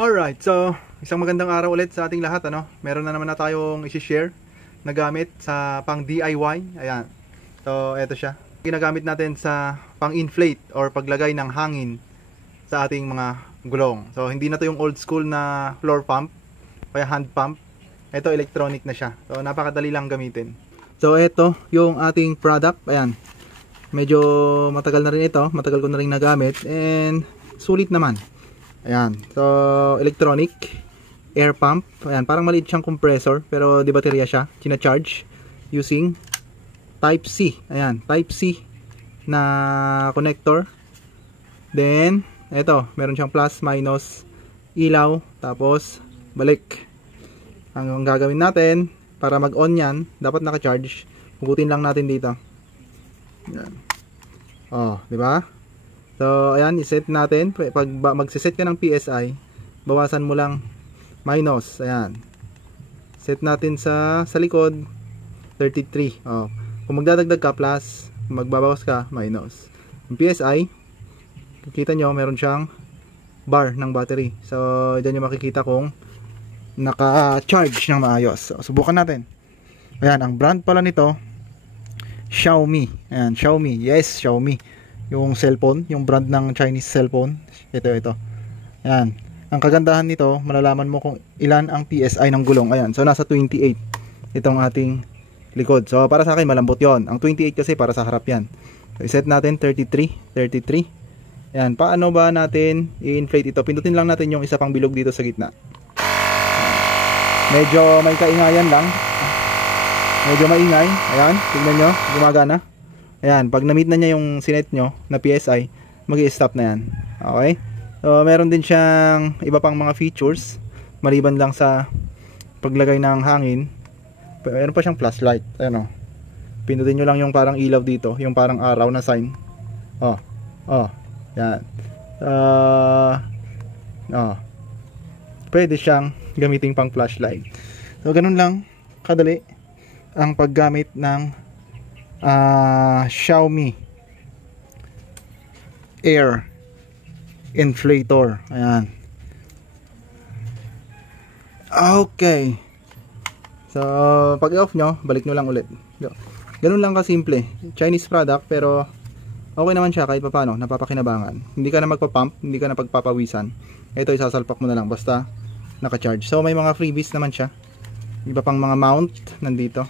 Alright, so isang magandang araw ulit sa ating lahat, ano? Meron na naman na tayong i-share na gamit sa pang DIY. Ayan. So, eto siya. Ginagamit natin sa pang-inflate or paglagay ng hangin sa ating mga gulong. So, hindi na to yung old school na floor pump o hand pump. Ito, electronic na siya. So, napakadali lang gamitin. So, eto yung ating product. Ayan. Medyo matagal na rin ito. Matagal ko na rin nagamit. And sulit naman. Ayan, so electronic air pump. Ayan, parang maliit siyang compressor pero di baterya siya, china-charge using type C. Ayan, type C na connector. Then eto, meron siyang plus, minus, ilaw, tapos balik. Ang gagawin natin para mag-on yan, dapat naka-charge. Hugutin lang natin dito. Ayan. Oh, di ba? So, ayan, iset natin. Pag magsiset ka ng PSI, bawasan mo lang minus. Ayan. Set natin sa likod, 33. Oh. Kung magdadagdag ka, plus. Kung magbabawas ka, minus. Yung PSI, makikita nyo, meron siyang bar ng battery. So, dyan yung makikita kung naka-charge ng maayos. So, subukan natin. Ayan, ang brand pala nito, Xiaomi. Ayan, Xiaomi. Yes, Xiaomi. Yung cellphone, yung brand ng Chinese cellphone. Ito. Ayan. Ang kagandahan nito, malalaman mo kung ilan ang PSI ng gulong. Ayan. So, nasa 28 itong ating likod. So, para sa akin, malambot yon. Ang 28 kasi para sa harap yan. So, iset natin 33. Ayan. Paano ba natin i-inflate ito? Pindutin lang natin yung isa pang bilog dito sa gitna. Medyo may kaingayan lang. Medyo maingay. Ayan. Tingnan nyo. Gumagana. Ayan, pag na-meet na niya yung sinet nyo na PSI, mag-i-stop na yan. Okay? So, meron din siyang iba pang mga features maliban lang sa paglagay ng hangin. Meron pa siyang flashlight. Ayan o. Pindutin nyo lang yung parang ilaw dito, yung parang araw na sign. Yan. Pwede siyang gamitin pang flashlight. So, ganun lang kadali ang paggamit ng Xiaomi air inflator. Ayan. Okay. So, pag i-off nyo, balik nyo lang ulit. Ganun lang kasimple. Chinese product pero okay naman siya kahit paano, napapakinabangan. Hindi ka na magpa-pump, hindi ka na pagpapawisan. Ito isasalpak mo na lang basta naka-charge. So, may mga freebies naman siya. Iba pang mga mount nandito.